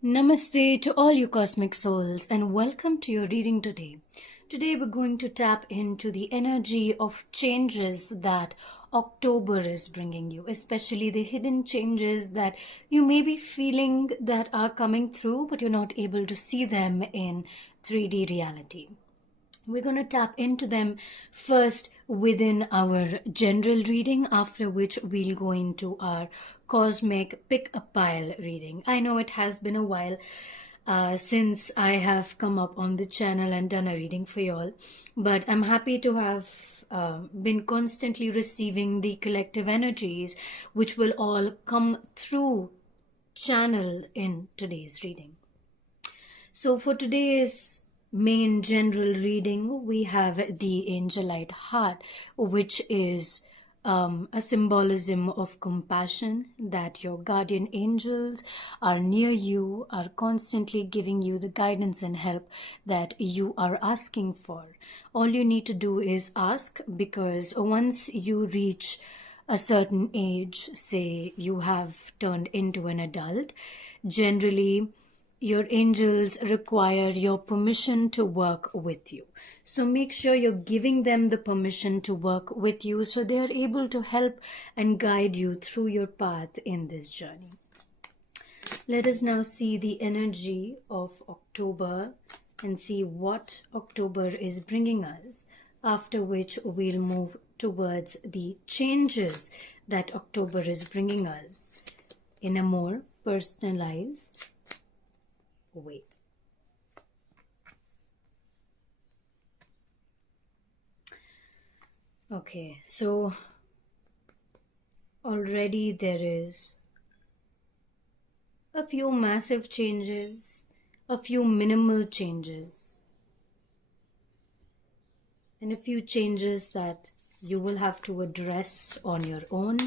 Namaste to all you cosmic souls and welcome to your reading today. Today we're going to tap into the energy of changes that October is bringing you, especially the hidden changes that you may be feeling that are coming through but you're not able to see them in 3D reality. We're going to tap into them first within our general reading, after which we'll go into our cosmic pick a pile reading. I know it has been a while since I have come up on the channel and done a reading for y'all, but I'm happy to have been constantly receiving the collective energies which will all come through channel in today's reading. So for today's main general reading, we have the Angelite Heart, which is a symbolism of compassion, that your guardian angels are near you, are constantly giving you the guidance and help that you are asking for. All you need to do is ask, because once you reach a certain age, say you have turned into an adult, generally your angels require your permission to work with you. So make sure you're giving them the permission to work with you so they are able to help and guide you through your path in this journey. Let us now see the energy of October and see what October is bringing us, after which we'll move towards the changes that October is bringing us in a more personalized way. Okay, so already there is a few massive changes, a few minimal changes, and a few changes that you will have to address on your own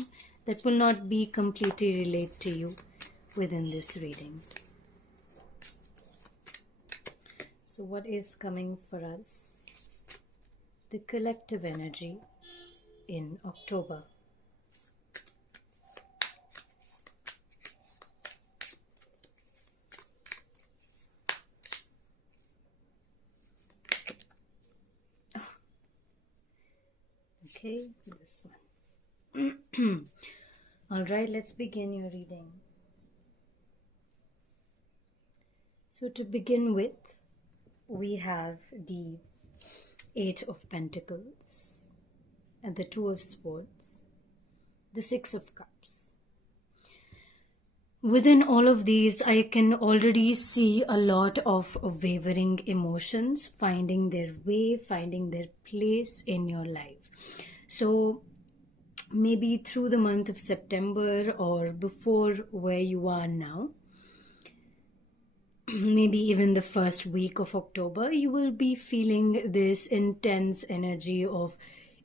that will not be completely related to you within this reading. So what is coming for us? The collective energy in October. Okay, this one. All right, let's begin your reading. So to begin with, we have the Eight of Pentacles and the Two of Swords, the Six of Cups. Within all of these, I can already see a lot of wavering emotions finding their way, finding their place in your life. So maybe through the month of September or before where you are now, maybe even the first week of October, you will be feeling this intense energy of,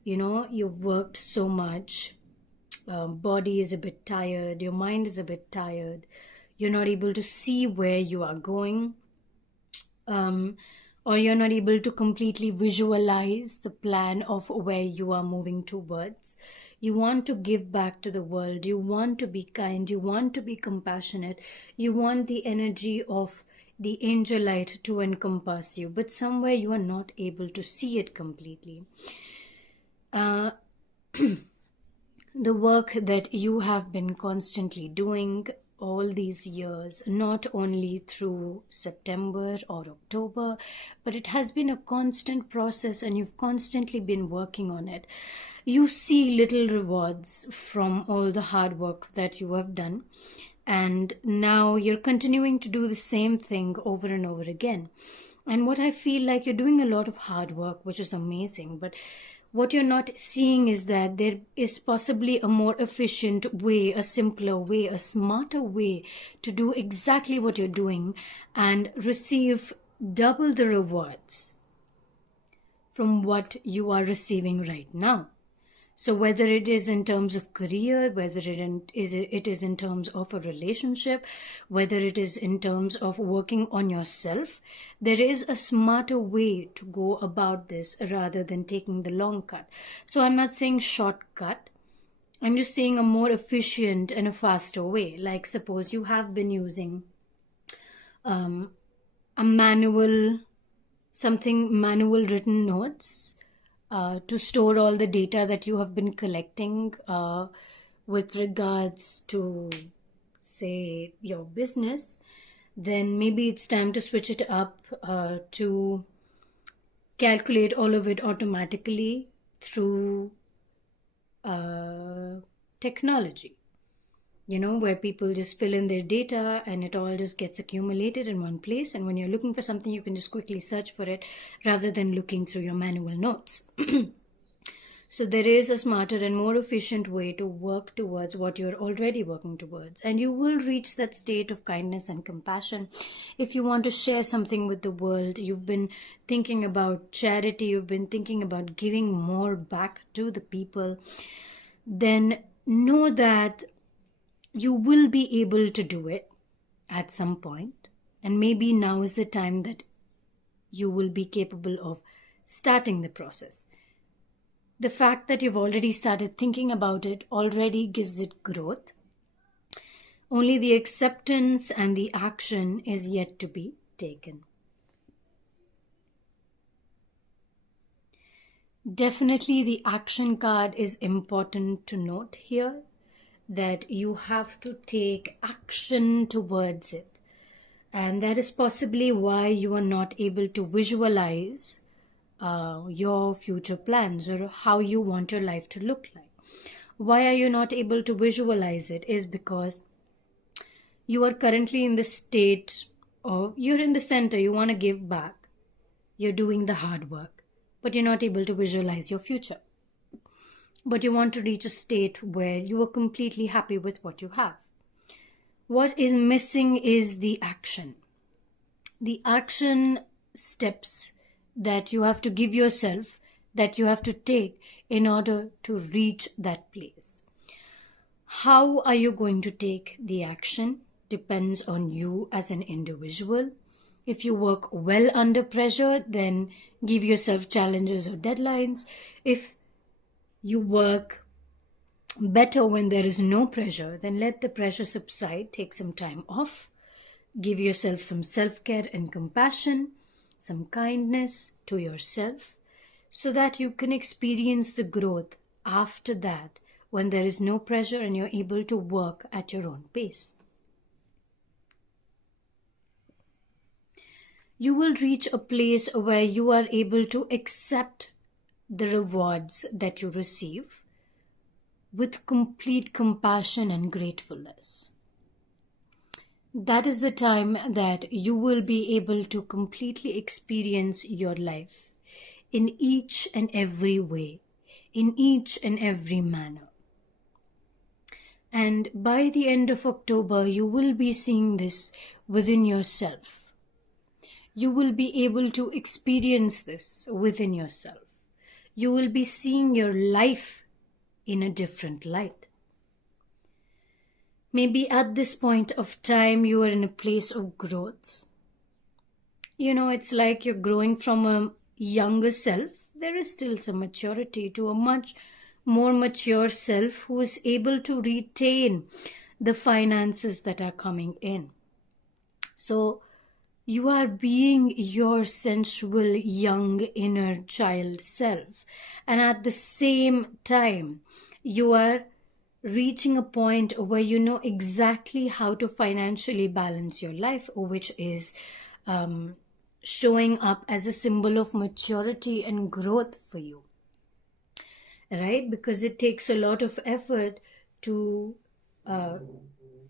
you've worked so much, body is a bit tired, your mind is a bit tired, you're not able to see where you are going, or you're not able to completely visualize the plan of where you are moving towards. You want to give back to the world, you want to be kind, you want to be compassionate, you want the energy of the angel light to encompass you, but somewhere you are not able to see it completely. The work that you have been constantly doing all these years, not only through September or October, but it has been a constant process and you've constantly been working on it. You see little rewards from all the hard work that you have done, and now you're continuing to do the same thing over and over again. And what I feel like, you're doing a lot of hard work, which is amazing, but what you're not seeing is that there is possibly a more efficient way, a simpler way, a smarter way to do exactly what you're doing and receive double the rewards from what you are receiving right now. So whether it is in terms of career, whether it is in terms of a relationship, whether it is in terms of working on yourself, there is a smarter way to go about this rather than taking the long cut. So I'm not saying shortcut. I'm just saying a more efficient and a faster way. Like suppose you have been using um, a manual, something manual written notes to store all the data that you have been collecting with regards to, say, your business, then maybe it's time to switch it up to calculate all of it automatically through technology, where people just fill in their data and it all just gets accumulated in one place. And when you're looking for something, you can just quickly search for it rather than looking through your manual notes. So there is a smarter and more efficient way to work towards what you're already working towards. And you will reach that state of kindness and compassion if you want to share something with the world. You've been thinking about charity, you've been thinking about giving more back to the people. Then know that you will be able to do it at some point. And maybe now is the time that you will be capable of starting the process. The fact that you've already started thinking about it already gives it growth. Only the acceptance and the action is yet to be taken. Definitely the action card is important to note here, that you have to take action towards it. And that is possibly why you are not able to visualize your future plans or how you want your life to look like. Why are you not able to visualize it? Is because you are currently in the state of, you're in the center, you want to give back, you're doing the hard work, but you're not able to visualize your future. But you want to reach a state where you are completely happy with what you have. What is missing is the action. The action steps that you have to give yourself, that you have to take in order to reach that place. How are you going to take the action depends on you as an individual. If you work well under pressure, then give yourself challenges or deadlines. If you work better when there is no pressure, then let the pressure subside, take some time off, give yourself some self-care and compassion, some kindness to yourself, so that you can experience the growth after that when there is no pressure and you're able to work at your own pace. You will reach a place where you are able to accept the rewards that you receive with complete compassion and gratefulness. That is the time that you will be able to completely experience your life in each and every way, in each and every manner. And by the end of October, you will be seeing this within yourself. You will be able to experience this within yourself. You will be seeing your life in a different light. Maybe at this point of time, you are in a place of growth. It's like you're growing from a younger self. There is still some maturity to a much more mature self who is able to retain the finances that are coming in. So you are being your sensual young inner child self. And at the same time, you are reaching a point where you know exactly how to financially balance your life, which is showing up as a symbol of maturity and growth for you, right? Because it takes a lot of effort to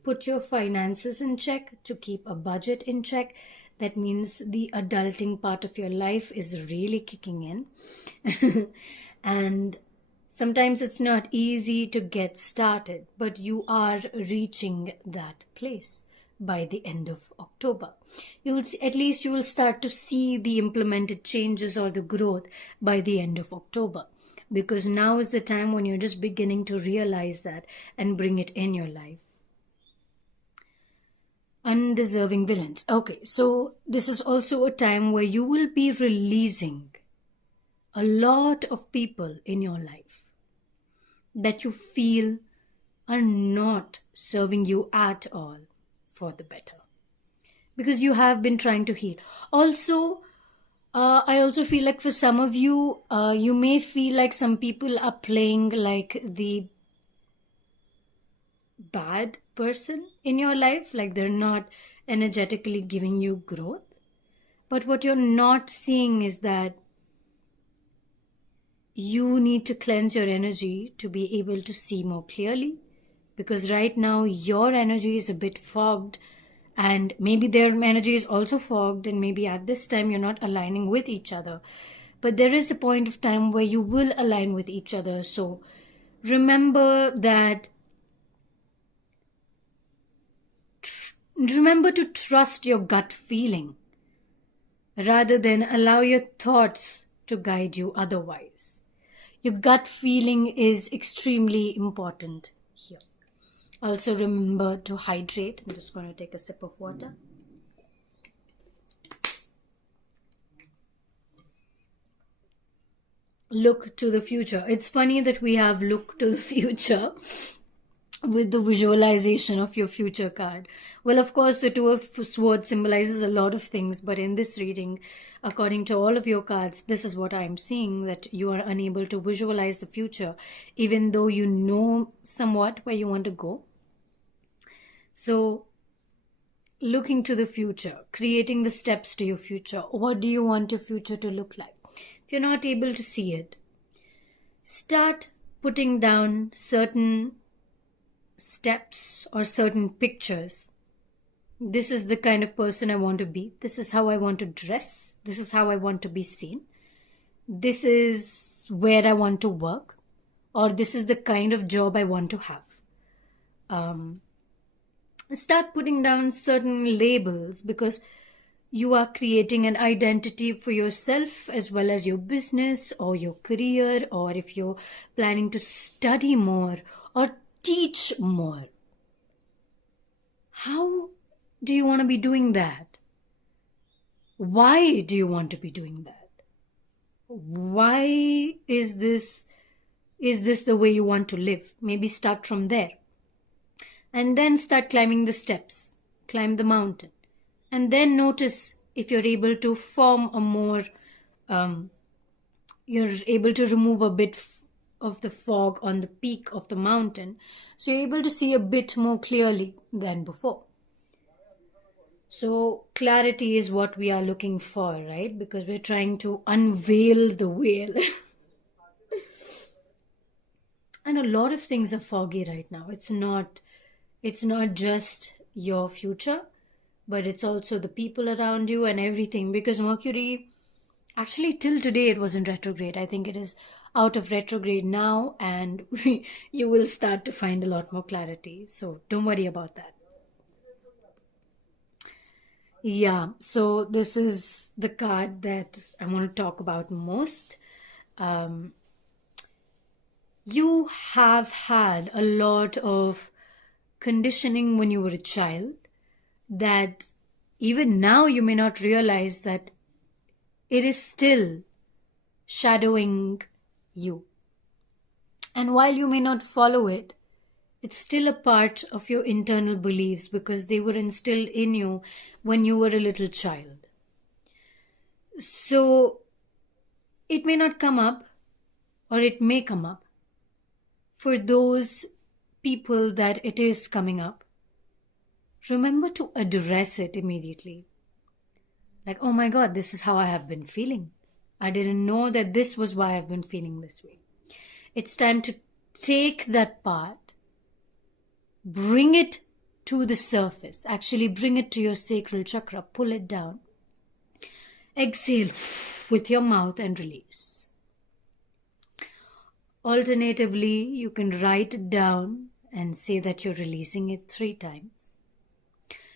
put your finances in check, to keep a budget in check. That means the adulting part of your life is really kicking in. And sometimes it's not easy to get started, but you are reaching that place by the end of October. You will see, at least you will start to see the implemented changes or the growth by the end of October, because now is the time when you're just beginning to realize that and bring it in your life. Undeserving villains. Okay, so this is also a time where you will be releasing a lot of people in your life that you feel are not serving you at all for the better. because you have been trying to heal. Also, I also feel like for some of you, you may feel like some people are playing like the bad person in your life, like they're not energetically giving you growth. But what you're not seeing is that you need to cleanse your energy to be able to see more clearly, because right now your energy is a bit fogged, and maybe their energy is also fogged, and maybe at this time you're not aligning with each other. But there is a point of time where you will align with each other. So remember that, remember to trust your gut feeling rather than allow your thoughts to guide you otherwise. Your gut feeling is extremely important here. Also remember to hydrate. I'm just going to take a sip of water. Look to the future. It's funny that we have look to the future with the visualization of your future card. Well, of course, the Two of Swords symbolizes a lot of things, but in this reading, according to all of your cards, this is what I'm seeing, that you are unable to visualize the future, even though you know somewhat where you want to go. So, looking to the future, creating the steps to your future. What do you want your future to look like? If you're not able to see it, start putting down certain steps or certain pictures. This is the kind of person I want to be. This is how I want to dress. This is how I want to be seen. This is where I want to work, or this is the kind of job I want to have. Start putting down certain labels, because you are creating an identity for yourself as well as your business or your career, or if you're planning to study more or teach more. How do you want to be doing that? Why do you want to be doing that? Why is this the way you want to live? Maybe start from there. And then start climbing the steps, climb the mountain. And then notice if you're able to form a more, you're able to remove a bit of the fog on the peak of the mountain. So you're able to see a bit more clearly than before. So clarity is what we are looking for, right? Because we're trying to unveil the veil. And a lot of things are foggy right now. It's not just your future, but it's also the people around you and everything, because Mercury, actually till today it was in retrograde. I think it is out of retrograde now, and you will start to find a lot more clarity. So don't worry about that. Yeah, so this is the card that I want to talk about most. You have had a lot of conditioning when you were a child that even now you may not realize that it is still shadowing you. And while you may not follow it, it's still a part of your internal beliefs, because they were instilled in you when you were a little child. So it may not come up, or it may come up. For those people that it is coming up, remember to address it immediately. Like, oh my God, this is how I have been feeling. I didn't know that this was why I've been feeling this way. It's time to take that part, bring it to the surface, actually bring it to your sacral chakra, pull it down. Exhale with your mouth and release. Alternatively, you can write it down and say that you're releasing it 3 times.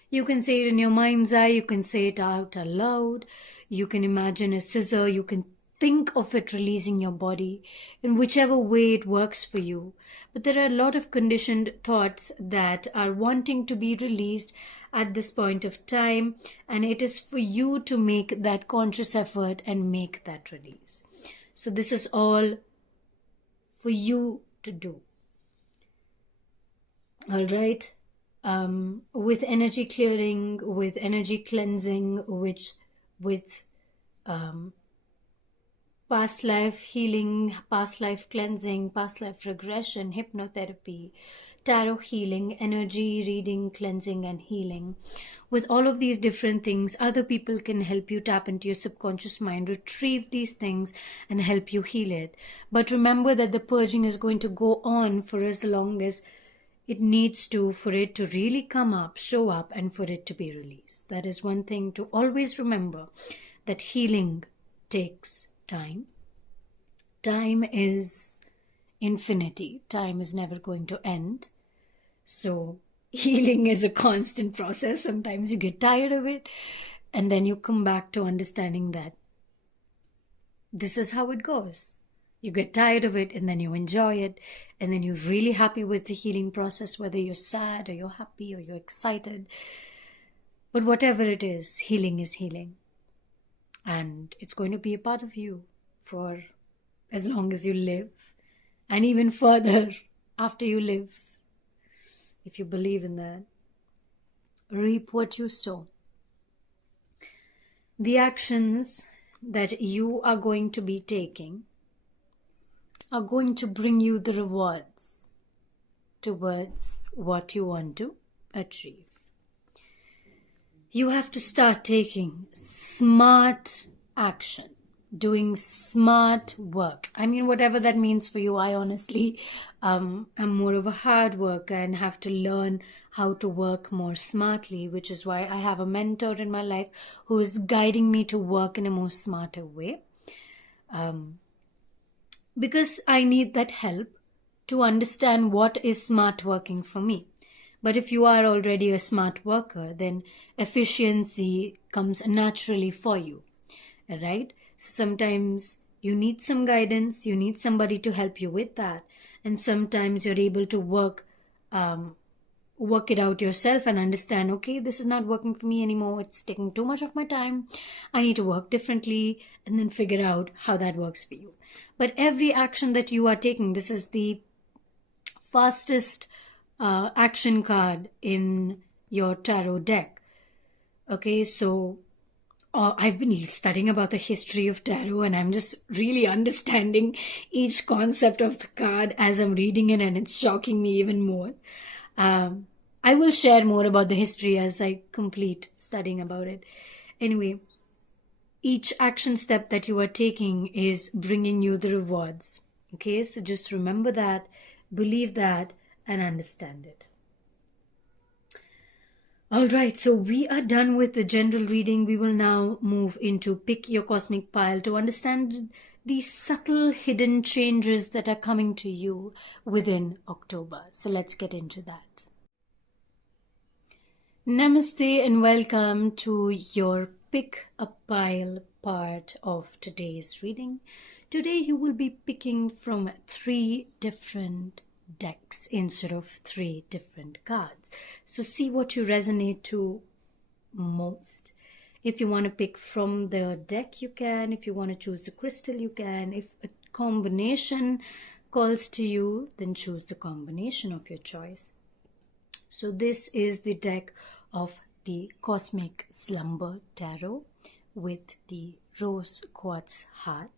You can say it in your mind's eye, you can say it out aloud, you can imagine a scissor, you can think of it releasing your body in whichever way it works for you. But there are a lot of conditioned thoughts that are wanting to be released at this point of time, and it is for you to make that conscious effort and make that release. So this is all for you to do. All right. with energy clearing, with energy cleansing, with um, past life healing, past life cleansing, past life regression, hypnotherapy, tarot healing, energy reading, cleansing, and healing. With all of these different things, other people can help you tap into your subconscious mind, retrieve these things, and help you heal it. But remember that the purging is going to go on for as long as it needs to, for it to really come up, show up, and for it to be released. That is one thing to always remember, that healing takes time. Time is infinity. Time is never going to end. So healing is a constant process. Sometimes you get tired of it, and then you come back to understanding that this is how it goes. You get tired of it, and then you enjoy it, and then you're really happy with the healing process, whether you're sad or you're happy or you're excited. But whatever it is, healing is healing. And it's going to be a part of you for as long as you live, and even further after you live. If you believe in that, reap what you sow. The actions that you are going to be taking are going to bring you the rewards towards what you want to achieve. You have to start taking smart action, doing smart work. I mean, whatever that means for you. I honestly am more of a hard worker and have to learn how to work more smartly, which is why I have a mentor in my life who is guiding me to work in a more smarter way. Because I need that help to understand what is smart working for me. But if you are already a smart worker, then efficiency comes naturally for you, right? Sometimes you need some guidance, you need somebody to help you with that, and sometimes you're able to work it out yourself and understand, okay, this is not working for me anymore, it's taking too much of my time, I need to work differently, and then figure out how that works for you. But every action that you are taking, this is the fastest action card in your tarot deck. Okay, so I've been studying about the history of tarot, and I'm just really understanding each concept of the card as I'm reading it, and it's shocking me even more. I will share more about the history as I complete studying about it. Anyway, each action step that you are taking is bringing you the rewards. Okay, so just remember that, believe that, and understand it. All right, so we are done with the general reading. We will now move into Pick Your Cosmic Pile to understand the subtle hidden changes that are coming to you within October. So let's get into that. Namaste and welcome to your Pick a Pile part of today's reading. Today you will be picking from 3 different decks instead of 3 different cards. So see what you resonate to most. If you want to pick from the deck, you can. If you want to choose the crystal, you can. If a combination calls to you, then choose the combination of your choice. So this is the deck of the Cosmic Slumber Tarot with the Rose Quartz Heart.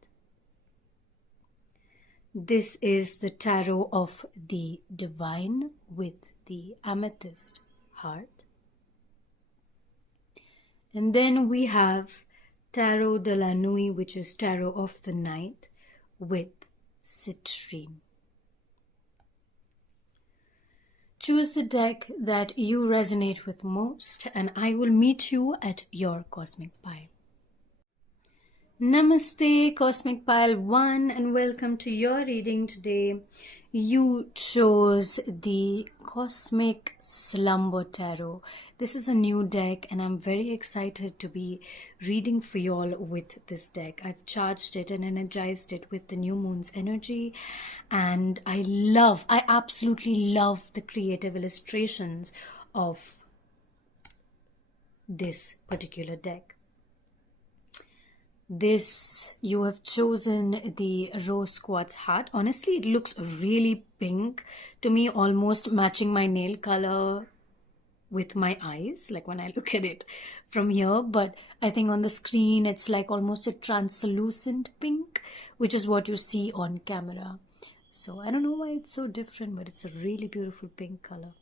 This is the Tarot of the Divine with the Amethyst Heart. And then we have Tarot de la Nuit, which is Tarot of the Night with Citrine. Choose the deck that you resonate with most, and I will meet you at your Cosmic Pile. Namaste, Cosmic Pile 1, and welcome to your reading today. You chose the Cosmic Slumber Tarot. This is a new deck, and I'm very excited to be reading for y'all with this deck. I've charged it and energized it with the new moon's energy, and I absolutely love the creative illustrations of this particular deck. This, you have chosen the Rose Quartz Heart. Honestly, it looks really pink to me, almost matching my nail color. with my eyes, like when I look at it from here, but I think on the screen it's like almost a translucent pink, which is what you see on camera. So I don't know why it's so different, but it's a really beautiful pink color.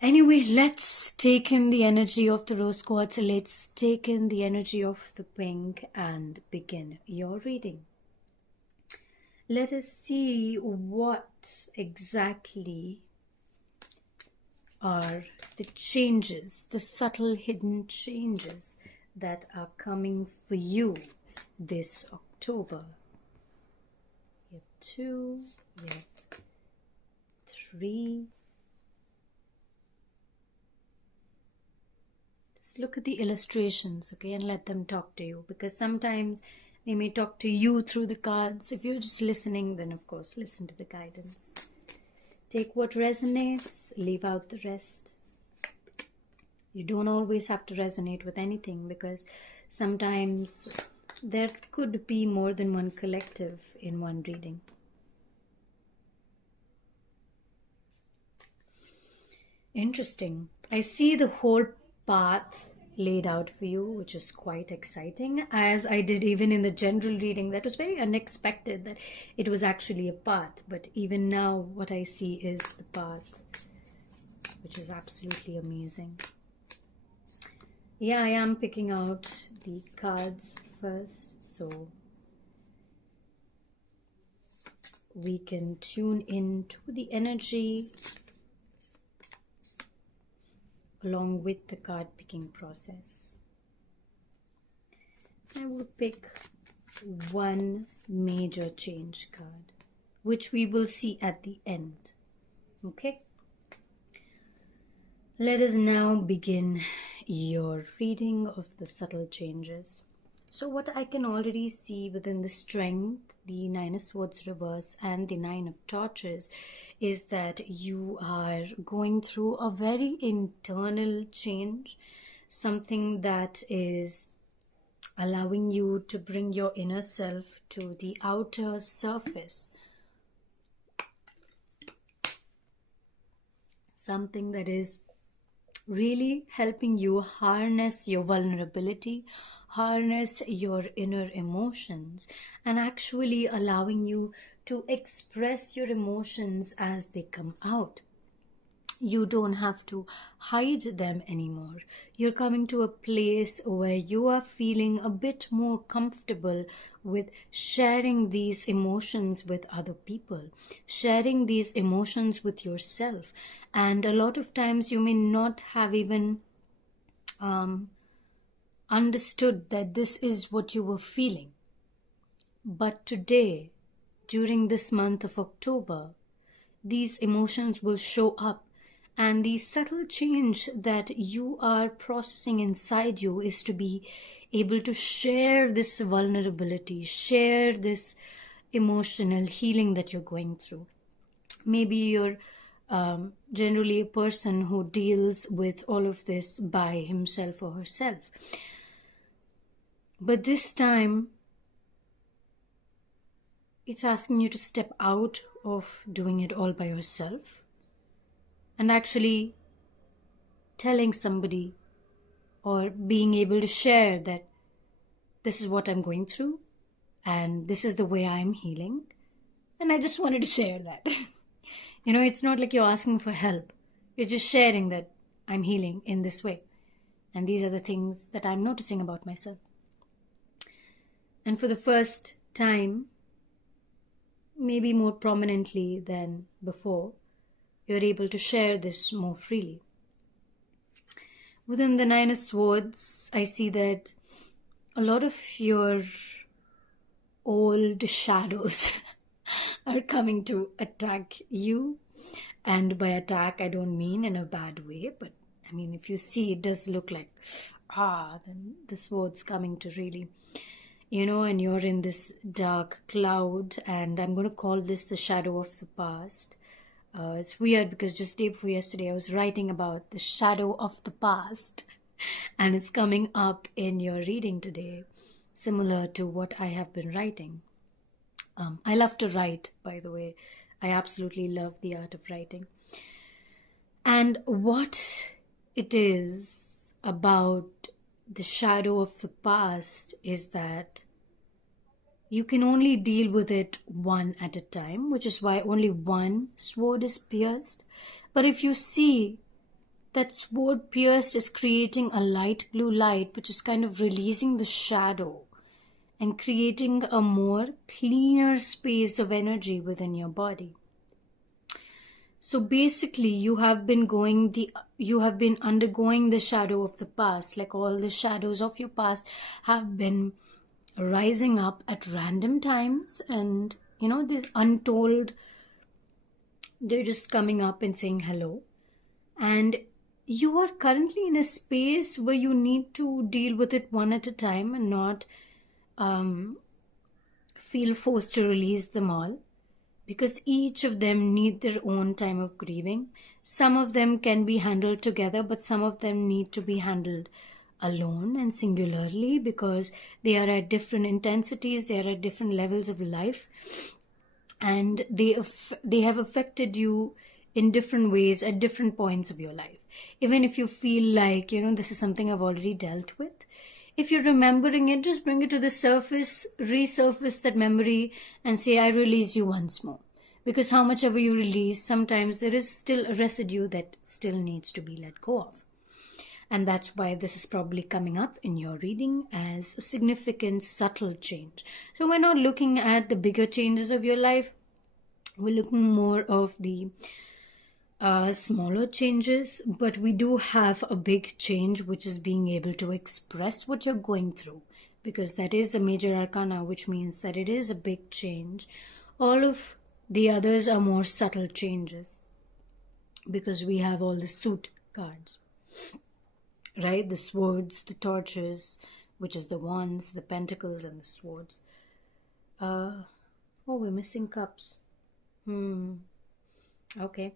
Anyway, let's take in the energy of the rose quartz. Let's take in the energy of the pink and begin your reading. Let us see what exactly are the changes, the subtle hidden changes that are coming for you this October. You have 2, you have 3. Just look at the illustrations, okay, and let them talk to you, because sometimes they may talk to you through the cards. If you're just listening, then of course listen to the guidance. Take what resonates, leave out the rest. You don't always have to resonate with anything, because sometimes there could be more than one collective in one reading. Interesting. I see the whole path laid out for you, which is quite exciting, as I did even in the general reading. That was very unexpected that it was actually a path, but even now what I see is the path, which is absolutely amazing. Yeah, I am picking out the cards first so we can tune into the energy along with the card picking process. I will pick one major change card, which we will see at the end. Okay? Let us now begin your reading of the subtle changes. So what I can already see within the strength, the 9 of Swords reverse and the 9 of Torches, is that you are going through a very internal change, something that is allowing you to bring your inner self to the outer surface. Something that is really helping you harness your vulnerability, harness your inner emotions, and actually allowing you to express your emotions as they come out. You don't have to hide them anymore. You're coming to a place where you are feeling a bit more comfortable with sharing these emotions with other people, sharing these emotions with yourself. And a lot of times you may not have even understood that this is what you were feeling. But today, during this month of October, these emotions will show up. And the subtle change that you are processing inside you is to be able to share this vulnerability, share this emotional healing that you're going through. Maybe you're generally a person who deals with all of this by himself or herself. But this time, it's asking you to step out of doing it all by yourself and actually telling somebody or being able to share that this is what I'm going through and this is the way I'm healing, and I just wanted to share that. It's not like you're asking for help. You're just sharing that I'm healing in this way, and these are the things that I'm noticing about myself. And for the first time, maybe more prominently than before, you're able to share this more freely. Within the 9 of Swords, I see that a lot of your old shadows are coming to attack you. And by attack, I don't mean in a bad way, but I mean, if you see, it does look like, then the sword's coming to really, and you're in this dark cloud, and I'm going to call this the shadow of the past. It's weird because just day before yesterday, I was writing about the shadow of the past, and it's coming up in your reading today, similar to what I have been writing. I love to write, by the way. I absolutely love the art of writing. And what it is about the shadow of the past is that you can only deal with it one at a time, which is why only one sword is pierced. But if you see that sword pierced is creating a light blue light, which is kind of releasing the shadow and creating a more cleaner space of energy within your body. So basically you have been undergoing the shadow of the past, like all the shadows of your past have been rising up at random times, and this untold, they're just coming up and saying hello. And you are currently in a space where you need to deal with it one at a time and not feel forced to release them all, because each of them need their own time of grieving. Some of them can be handled together, but some of them need to be handled alone and singularly, because they are at different intensities, they are at different levels of life, and they have affected you in different ways at different points of your life. Even if you feel like this is something I've already dealt with, if you're remembering it, just bring it to the surface, resurface that memory, and say, I release you once more. Because how much ever you release, sometimes there is still a residue that still needs to be let go of. And that's why this is probably coming up in your reading as a significant, subtle change. So we're not looking at the bigger changes of your life. We're looking more of the smaller changes, but we do have a big change, which is being able to express what you're going through, because that is a major arcana, which means that it is a big change. All of the others are more subtle changes, because we have all the suit cards, right? The swords, the torches, which is the wands, the pentacles, and the swords. Oh, we're missing cups. Okay.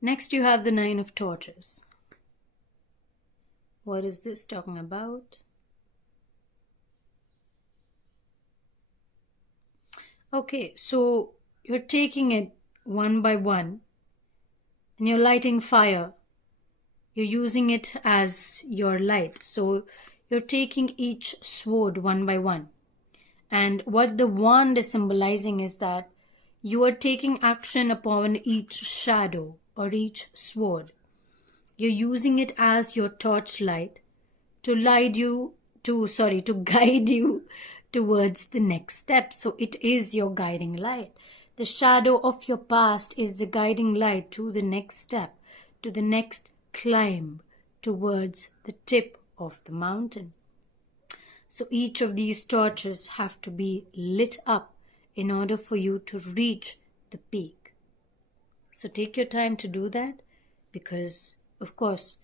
Next, you have the Nine of Torches. What is this talking about? Okay, so you're taking it one by one and you're lighting fire. You're using it as your light. So you're taking each sword one by one. And what the wand is symbolizing is that you are taking action upon each shadow or each sword. You're using it as your torchlight to guide you towards the next step. So it is your guiding light. The shadow of your past is the guiding light to the next step, to the next climb towards the tip of the mountain. So each of these torches have to be lit up in order for you to reach the peak. So take your time to do that, because of course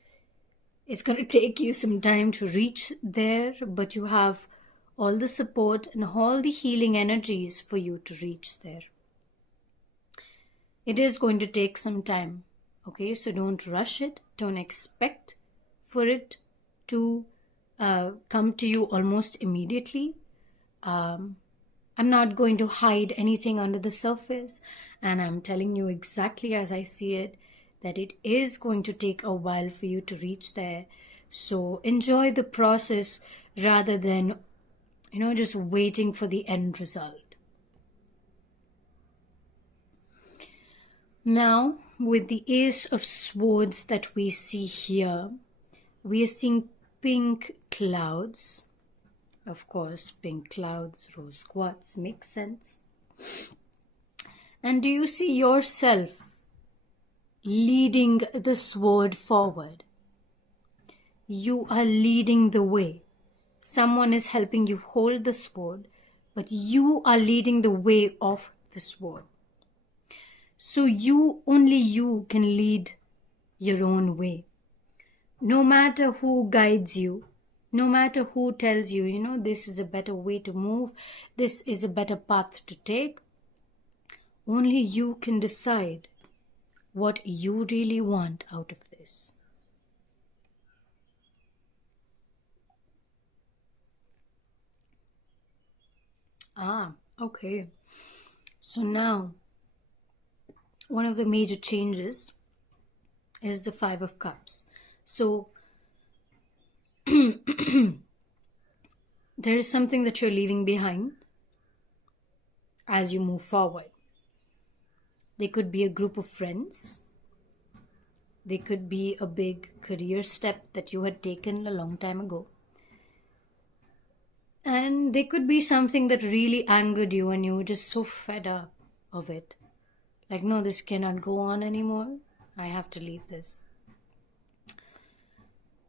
it's going to take you some time to reach there, but you have all the support and all the healing energies for you to reach there. It is going to take some time, okay? So don't rush it. Don't expect for it to come to you almost immediately. I'm not going to hide anything under the surface, and I'm telling you exactly as I see it, that it is going to take a while for you to reach there. So enjoy the process rather than, just waiting for the end result. Now, with the Ace of Swords that we see here, we are seeing pink clouds. Of course, pink clouds, rose quartz, makes sense. And do you see yourself leading the sword forward? You are leading the way. Someone is helping you hold the sword, but you are leading the way of the sword. So only you can lead your own way. No matter who guides you, no matter who tells you, this is a better way to move, this is a better path to take, only you can decide what you really want out of this. Okay. So now, one of the major changes is the Five of Cups. So there is something that you're leaving behind as you move forward. They could be a group of friends. They could be a big career step that you had taken a long time ago. And they could be something that really angered you and you were just so fed up of it. Like, no, this cannot go on anymore. I have to leave this.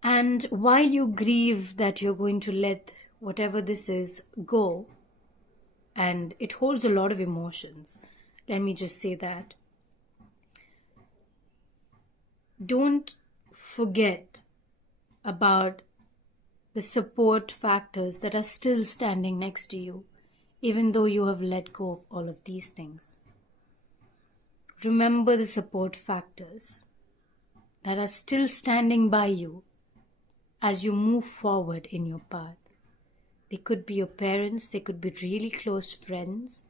And while you grieve that you're going to let whatever this is go, and it holds a lot of emotions, let me just say that. Don't forget about the support factors that are still standing next to you, even though you have let go of all of these things. Remember the support factors that are still standing by you as you move forward in your path. They could be your parents, they could be really close friends,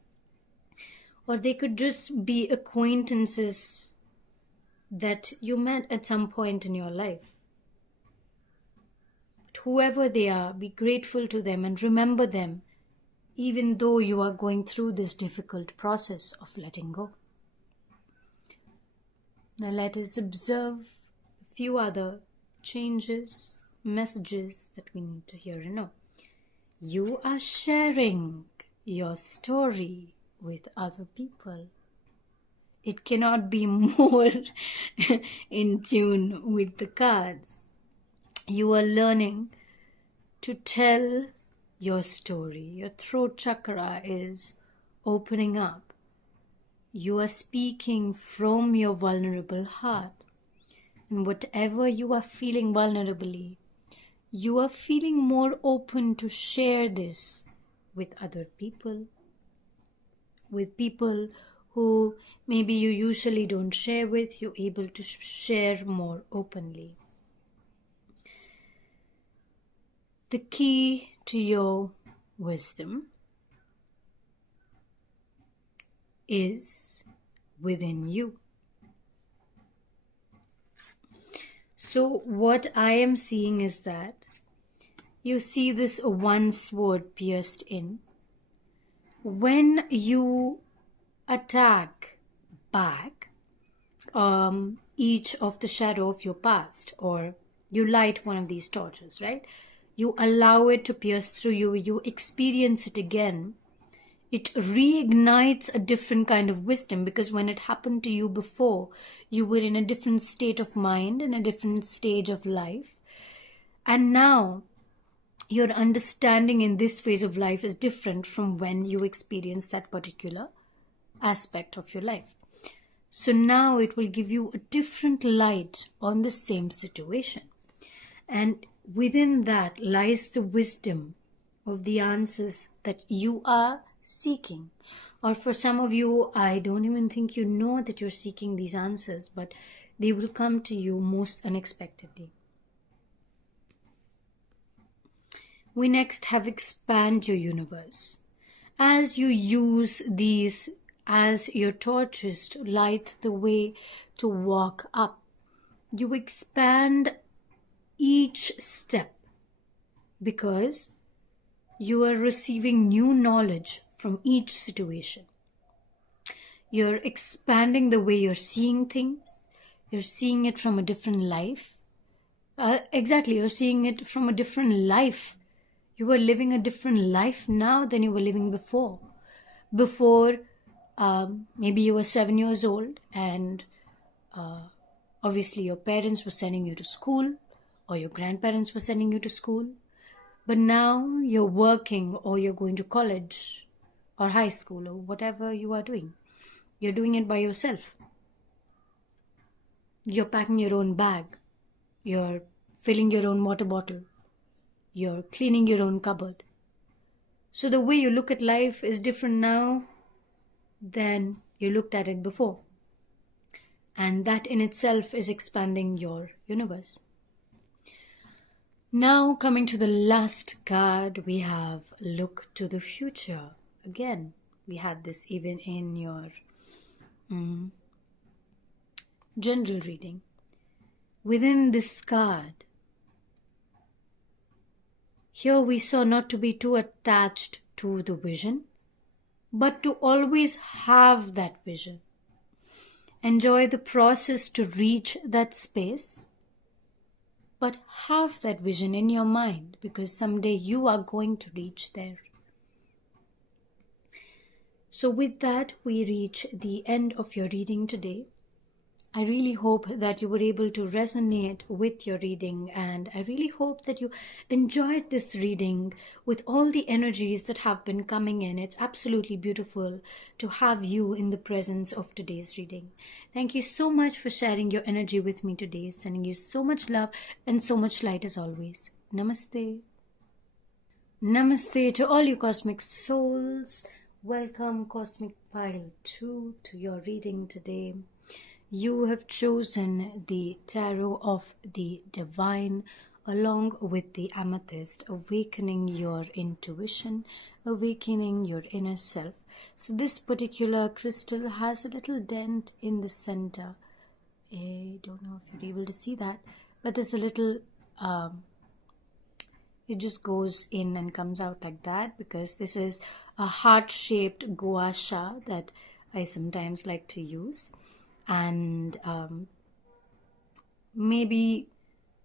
or they could just be acquaintances that you met at some point in your life. But whoever they are, be grateful to them and remember them, even though you are going through this difficult process of letting go. Now let us observe a few other changes, messages that we need to hear and know. You are sharing your story with other people. It cannot be more in tune with the cards. You are learning to tell your story. Your throat chakra is opening up. You are speaking from your vulnerable heart. And whatever you are feeling vulnerably, you are feeling more open to share this with other people. With people who maybe you usually don't share with, you're able to share more openly. The key to your wisdom is within you. So what I am seeing is that you see this one sword pierced in. When you attack back each of the shadow of your past, or you light one of these torches, right? You allow it to pierce through you, you experience it again. It reignites a different kind of wisdom, because when it happened to you before, you were in a different state of mind, in a different stage of life. And now your understanding in this phase of life is different from when you experienced that particular aspect of your life. So now it will give you a different light on the same situation. And within that lies the wisdom of the answers that you are seeking. Or for some of you, I don't even think you know that you're seeking these answers, but they will come to you most unexpectedly. We next have expand your universe. As you use these as your torches to light the way to walk up, you expand each step, because you are receiving new knowledge from each situation. You're expanding the way you're seeing things. You're seeing it from a different life. You're seeing it from a different life. You are living a different life now than you were living before. Before, maybe you were 7 years old, and obviously your parents were sending you to school, or your grandparents were sending you to school. But now you're working, or you're going to college or high school, or whatever you are doing. You're doing it by yourself. You're packing your own bag. You're filling your own water bottle. You're cleaning your own cupboard. So the way you look at life is different now than you looked at it before. And that in itself is expanding your universe. Now coming to the last card, we have look to the future. Again, we had this even in your general reading. within this card, here we saw not to be too attached to the vision, but to always have that vision. Enjoy the process to reach that space, but have that vision in your mind, because someday you are going to reach there. So with that, we reach the end of your reading today. I really hope that you were able to resonate with your reading, and I really hope that you enjoyed this reading with all the energies that have been coming in. It's absolutely beautiful to have you in the presence of today's reading. Thank you so much for sharing your energy with me today. Sending you so much love and so much light as always. Namaste. Namaste to all you cosmic souls. Welcome, Cosmic Pile 2, to your reading today. You have chosen the Tarot of the Divine along with the Amethyst, awakening your intuition, awakening your inner self. So this particular crystal has a little dent in the center. I don't know if you're able to see that, but there's a little... it just goes in and comes out like that, because this is a heart-shaped gua sha that I sometimes like to use. And maybe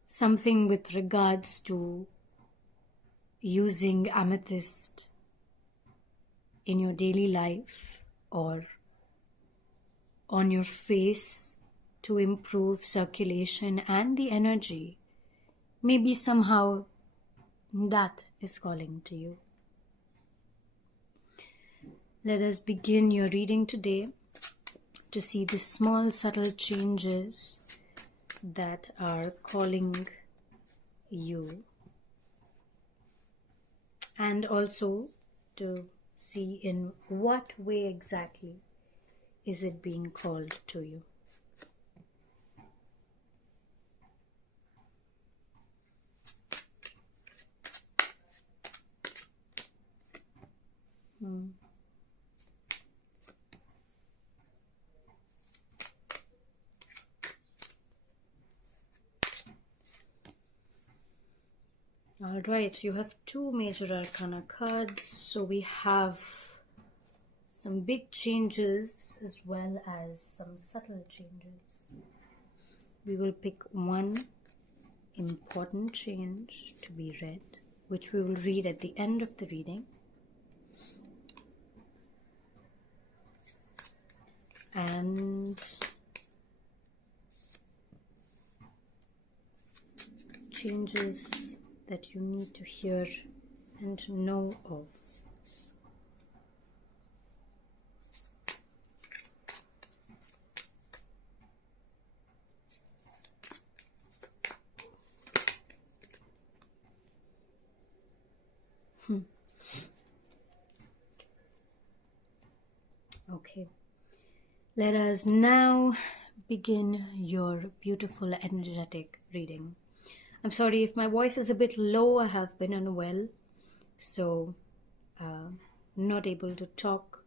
something with regards to using amethyst in your daily life or on your face to improve circulation and the energy. Maybe somehow that is calling to you. Let us begin your reading today to see the small subtle changes that are calling you, and also to see in what way exactly is it being called to you. All right, you have two major arcana cards, so we have some big changes as well as some subtle changes. We will pick one important change to be read, which we will read at the end of the reading. And changes that you need to hear and to know of. Okay, let us now begin your beautiful energetic reading. I'm sorry if my voice is a bit low. I have been unwell, so not able to talk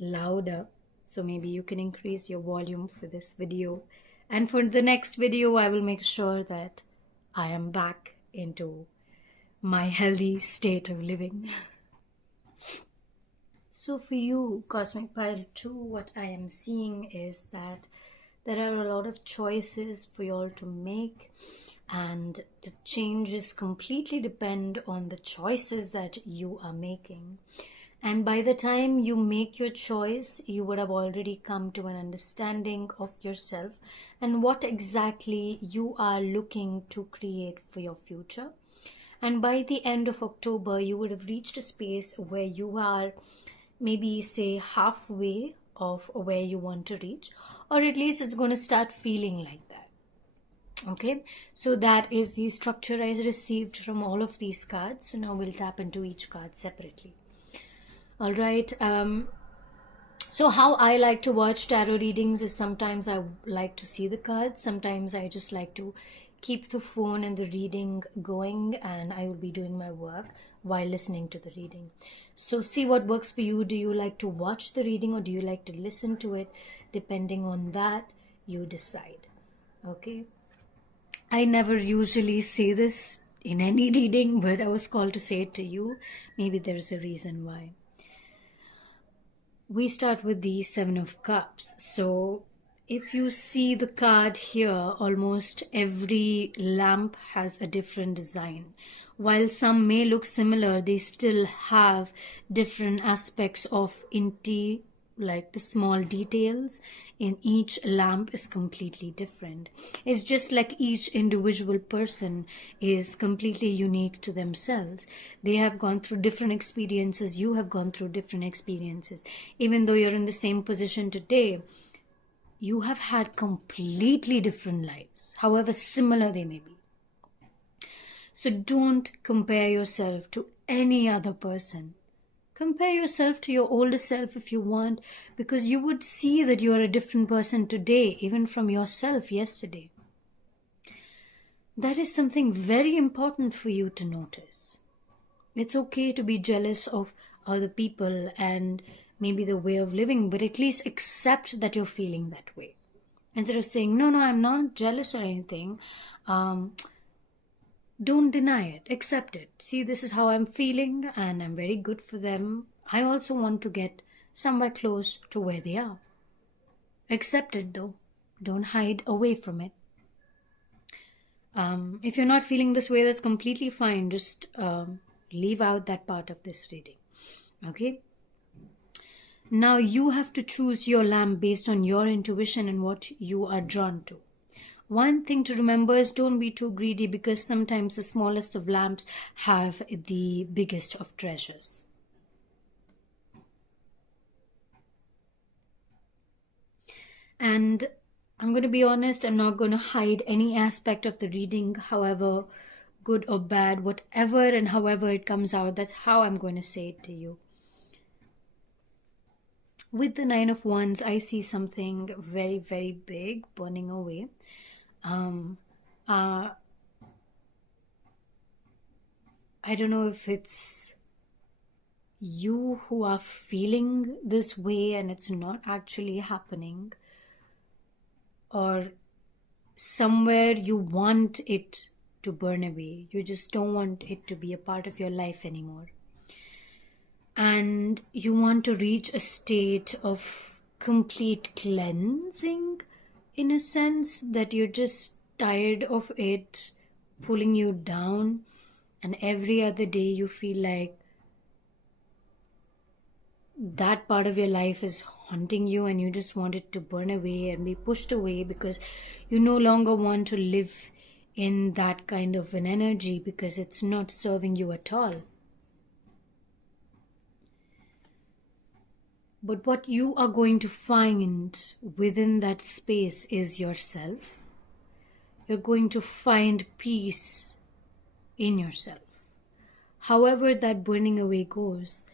louder. So maybe you can increase your volume for this video. And for the next video, I will make sure that I am back into my healthy state of living. So for you, Cosmic Pile 2, what I am seeing is that there are a lot of choices for you all to make, and the changes completely depend on the choices that you are making. And by the time you make your choice, you would have already come to an understanding of yourself and what exactly you are looking to create for your future. And by the end of October, you would have reached a space where you are maybe, say, halfway of where you want to reach, or at least it's going to start feeling like that. Okay, so that is the structure I received from all of these cards. So now we'll tap into each card separately. All right, so how I like to watch tarot readings is sometimes I like to see the cards, sometimes I just like to keep the phone and the reading going, and I will be doing my work while listening to the reading. So see what works for you. Do you like to watch the reading or do you like to listen to it? Depending on that, you decide. Okay. I never usually say this in any reading, but I was called to say it to you. Maybe there's a reason why. We start with the Seven of Cups. So if you see the card here, almost every lamp has a different design. While some may look similar, they still have different aspects of like the small details in each lamp is completely different. It's just like each individual person is completely unique to themselves. They have gone through different experiences, you have gone through different experiences. Even though you're in the same position today, you have had completely different lives, however similar they may be. So don't compare yourself to any other person. Compare yourself to your older self if you want, because you would see that you are a different person today, even from yourself yesterday. That is something very important for you to notice. It's okay to be jealous of other people and maybe the way of living, but at least accept that you're feeling that way. Instead of saying, no, I'm not jealous or anything, don't deny it, accept it. See, this is how I'm feeling and I'm very good for them. I also want to get somewhere close to where they are. Accept it though. Don't hide away from it. If you're not feeling this way, that's completely fine. Just leave out that part of this reading. Okay? Now you have to choose your lamp based on your intuition and what you are drawn to. One thing to remember is don't be too greedy, because sometimes the smallest of lamps have the biggest of treasures. And I'm going to be honest, I'm not going to hide any aspect of the reading, however good or bad, whatever and however it comes out, that's how I'm going to say it to you. With the Nine of Wands, I see something very, very big burning away. I don't know if it's you who are feeling this way and it's not actually happening, or somewhere you want it to burn away. You just don't want it to be a part of your life anymore. And you want to reach a state of complete cleansing, in a sense that you're just tired of it pulling you down, and every other day you feel like that part of your life is haunting you and you just want it to burn away and be pushed away, because you no longer want to live in that kind of an energy because it's not serving you at all. But what you are going to find within that space is yourself. You're going to find peace in yourself. However that burning away goes,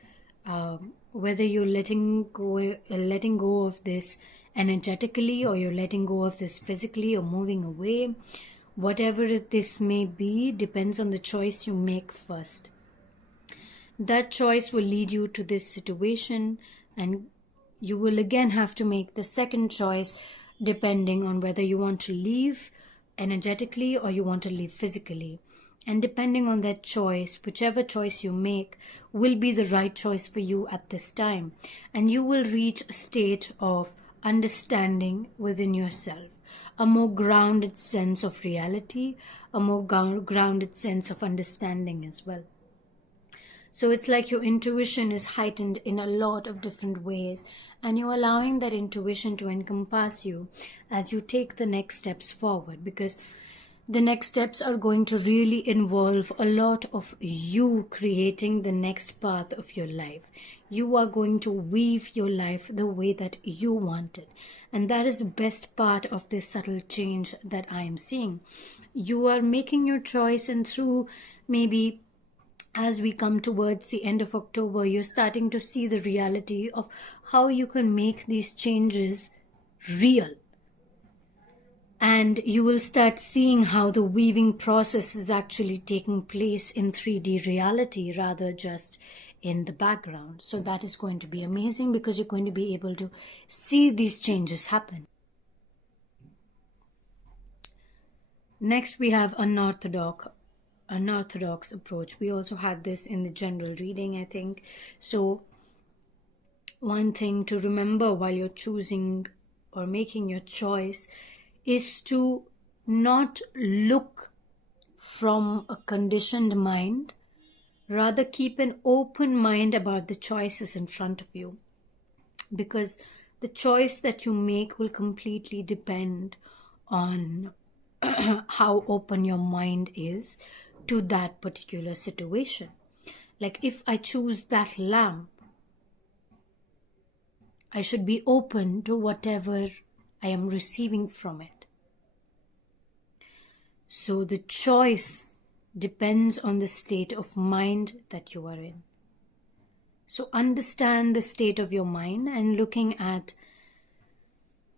whether you're letting go of this energetically, or you're letting go of this physically, or moving away, whatever this may be, depends on the choice you make first. That choice will lead you to this situation, and you will again have to make the second choice depending on whether you want to leave energetically or you want to leave physically. And depending on that choice, whichever choice you make will be the right choice for you at this time. And you will reach a state of understanding within yourself, a more grounded sense of reality, a more grounded sense of understanding as well. So it's like your intuition is heightened in a lot of different ways, and you're allowing that intuition to encompass you as you take the next steps forward, because the next steps are going to really involve a lot of you creating the next path of your life. You are going to weave your life the way that you want it. And that is the best part of this subtle change that I am seeing. You are making your choice, and through maybe as we come towards the end of October, you're starting to see the reality of how you can make these changes real. And you will start seeing how the weaving process is actually taking place in 3D reality rather just in the background. So that is going to be amazing, because you're going to be able to see these changes happen. Next, we have unorthodox approach. We also had this in the general reading, I think. So one thing to remember while you're choosing or making your choice is to not look from a conditioned mind. Rather, keep an open mind about the choices in front of you, because the choice that you make will completely depend on how open your mind is to that particular situation. Like, if I choose that lamp, I should be open to whatever I am receiving from it. So the choice depends on the state of mind that you are in. So understand the state of your mind, and looking at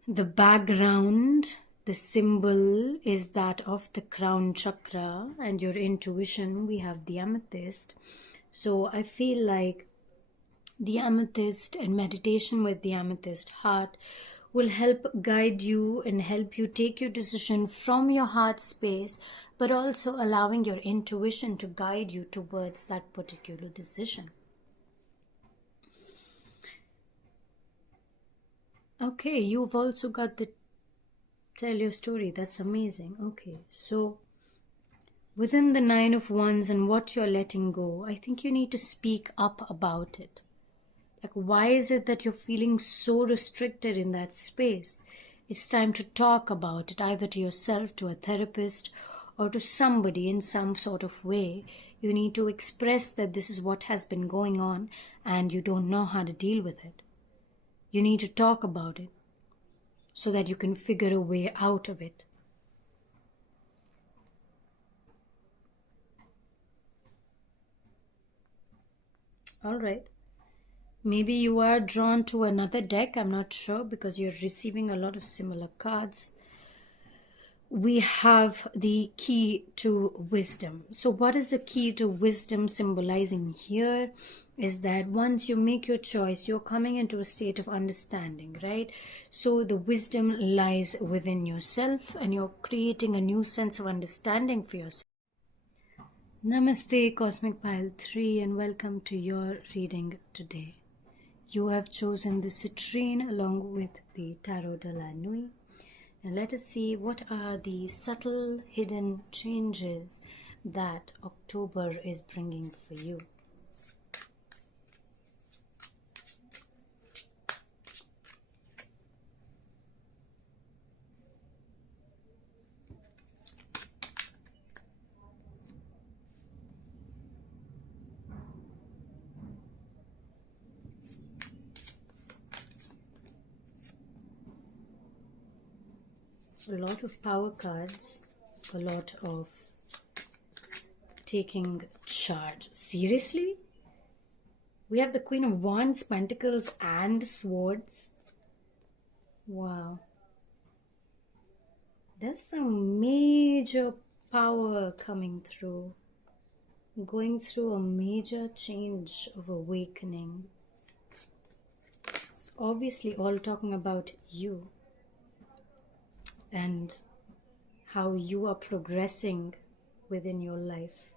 the background, the symbol is that of the crown chakra, and your intuition, we have the amethyst. So I feel like the amethyst and meditation with the amethyst heart will help guide you and help you take your decision from your heart space, but also allowing your intuition to guide you towards that particular decision. Okay, you've also got the tell your story. That's amazing. Okay, so within the Nine of Wands and what you're letting go, I think you need to speak up about it. Like, why is it that you're feeling so restricted in that space? It's time to talk about it, either to yourself, to a therapist, or to somebody in some sort of way. You need to express that this is what has been going on and you don't know how to deal with it. You need to talk about it so that you can figure a way out of it. All right. Maybe you are drawn to another deck, I'm not sure, because you're receiving a lot of similar cards. We have the key to wisdom. So what is the key to wisdom symbolizing here is that once you make your choice, you're coming into a state of understanding, right? So the wisdom lies within yourself, and you're creating a new sense of understanding for yourself. Namaste, Cosmic Pile 3, and welcome to your reading today. You have chosen the citrine along with the Tarot de la Nuit. And let us see what are the subtle hidden changes that October is bringing for you. A lot of power cards, a lot of taking charge. Seriously? We have the Queen of Wands, Pentacles, and Swords. Wow. There's some major power coming through. Going through a major change of awakening. It's obviously all talking about you and how you are progressing within your life.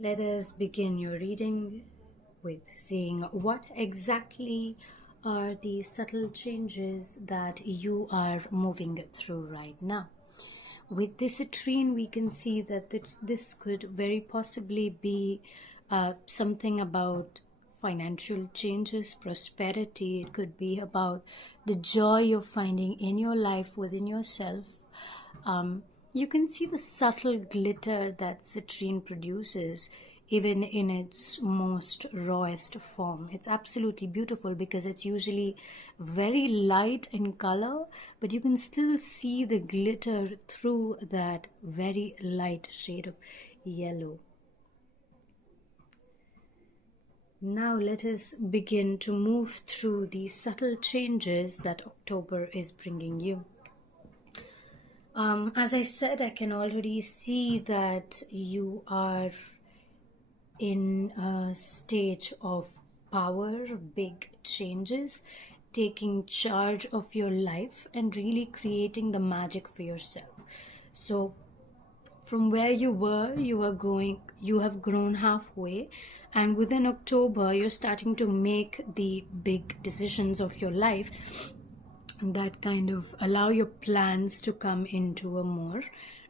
Let us begin your reading with seeing what exactly are the subtle changes that you are moving through right now. With this citrine, we can see that this could very possibly be something about financial changes, prosperity. It could be about the joy you're finding in your life within yourself. You can see the subtle glitter that citrine produces even in its most rawest form. It's absolutely beautiful because it's usually very light in color, but you can still see the glitter through that very light shade of yellow. Now let us begin to move through the subtle changes that October is bringing you. As I said, I can already see that you are in a stage of power, big changes, taking charge of your life and really creating the magic for yourself. So from where you were, you have grown halfway, and within October you're starting to make the big decisions of your life that kind of allow your plans to come into a more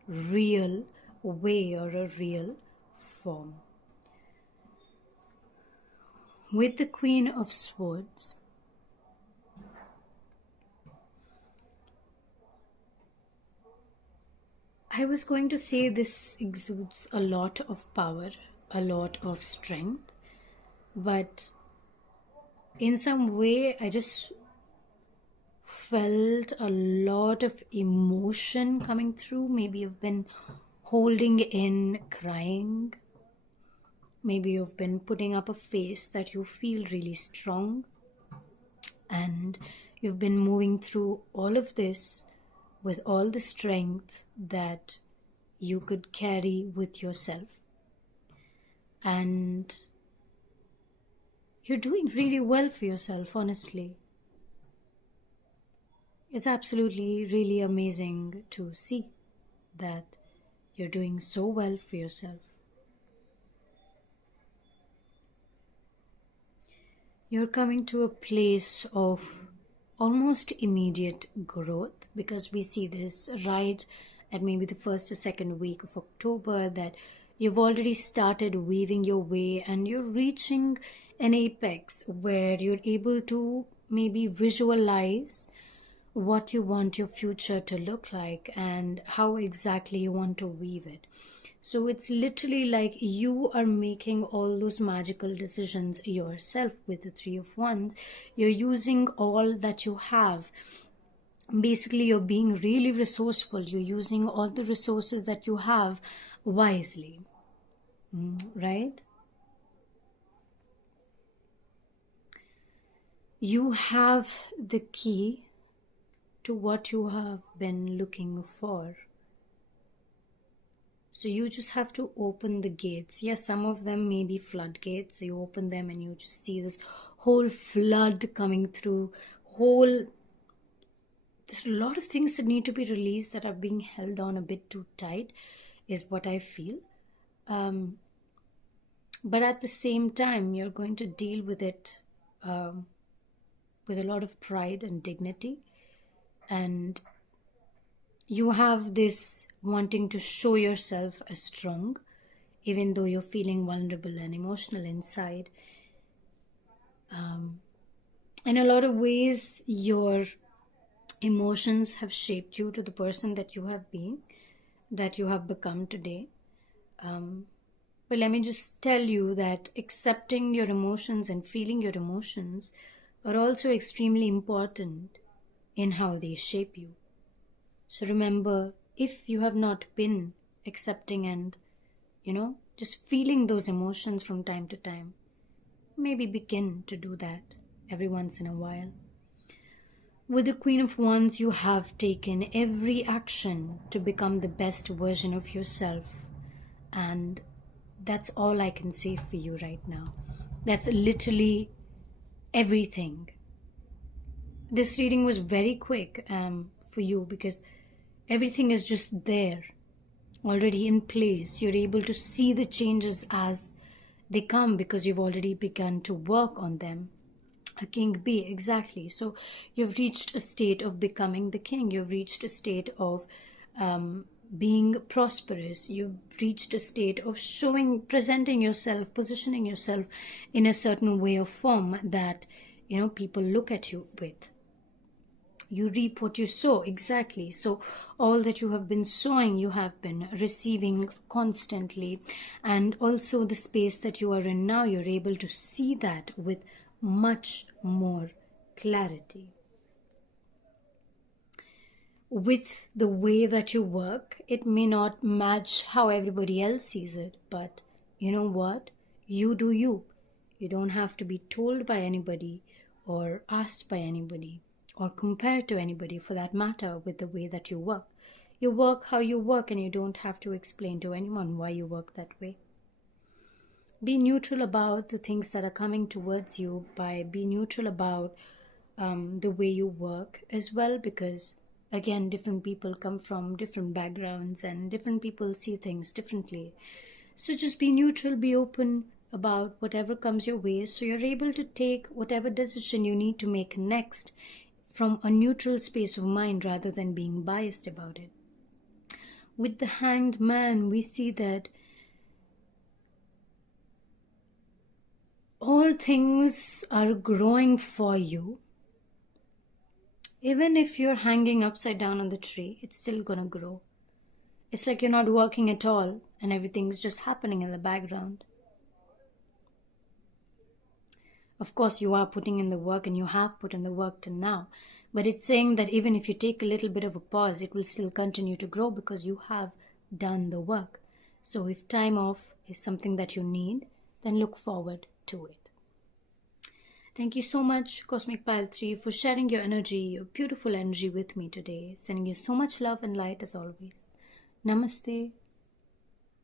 real way or a real form. With the Queen of Swords, I was going to say this exudes a lot of power, a lot of strength, but in some way I just felt a lot of emotion coming through. Maybe you've been holding in crying. Maybe you've been putting up a face that you feel really strong, and you've been moving through all of this with all the strength that you could carry with yourself. And you're doing really well for yourself, honestly. It's absolutely really amazing to see that you're doing so well for yourself. You're coming to a place of almost immediate growth, because we see this right at maybe the first or second week of October that you've already started weaving your way and you're reaching an apex where you're able to maybe visualize what you want your future to look like and how exactly you want to weave it. So it's literally like you are making all those magical decisions yourself with the Three of Wands. You're using all that you have. Basically, you're being really resourceful. You're using all the resources that you have wisely. Right? You have the key to what you have been looking for. So you just have to open the gates. Yes, some of them may be floodgates. So you open them and you just see this whole flood coming through. There's a lot of things that need to be released that are being held on a bit too tight, is what I feel. But at the same time, you're going to deal with it with a lot of pride and dignity. And you have this wanting to show yourself as strong, even though you're feeling vulnerable and emotional inside. In a lot of ways, your emotions have shaped you to the person that you have been, that you have become today. But let me just tell you that accepting your emotions and feeling your emotions are also extremely important in how they shape you. So remember, if you have not been accepting and, just feeling those emotions from time to time, maybe begin to do that every once in a while. With the Queen of Wands, you have taken every action to become the best version of yourself. And that's all I can say for you right now. That's literally everything. This reading was very quick for you because everything is just there, already in place. You're able to see the changes as they come because you've already begun to work on them. A king bee, exactly. So you've reached a state of becoming the king. You've reached a state of being prosperous. You've reached a state of presenting yourself, positioning yourself in a certain way or form that, people look at you with. You reap what you sow. Exactly. So all that you have been sowing, you have been receiving constantly. And also the space that you are in now, you're able to see that with much more clarity. With the way that you work, it may not match how everybody else sees it, but you know what? You do you. You don't have to be told by anybody or asked by anybody or compared to anybody for that matter with the way that you work. You work how you work, and you don't have to explain to anyone why you work that way. Be neutral about the things that are coming towards you. Be neutral about the way you work as well, because again, different people come from different backgrounds and different people see things differently. So just be neutral, be open about whatever comes your way, so you're able to take whatever decision you need to make next from a neutral space of mind rather than being biased about it. With the Hanged Man, we see that all things are growing for you. Even if you're hanging upside down on the tree, it's still gonna grow. It's like you're not working at all and everything's just happening in the background. Of course, you are putting in the work and you have put in the work till now. But it's saying that even if you take a little bit of a pause, it will still continue to grow because you have done the work. So if time off is something that you need, then look forward to it. Thank you so much, Cosmic Pile 3, for sharing your energy, your beautiful energy with me today. Sending you so much love and light as always. Namaste.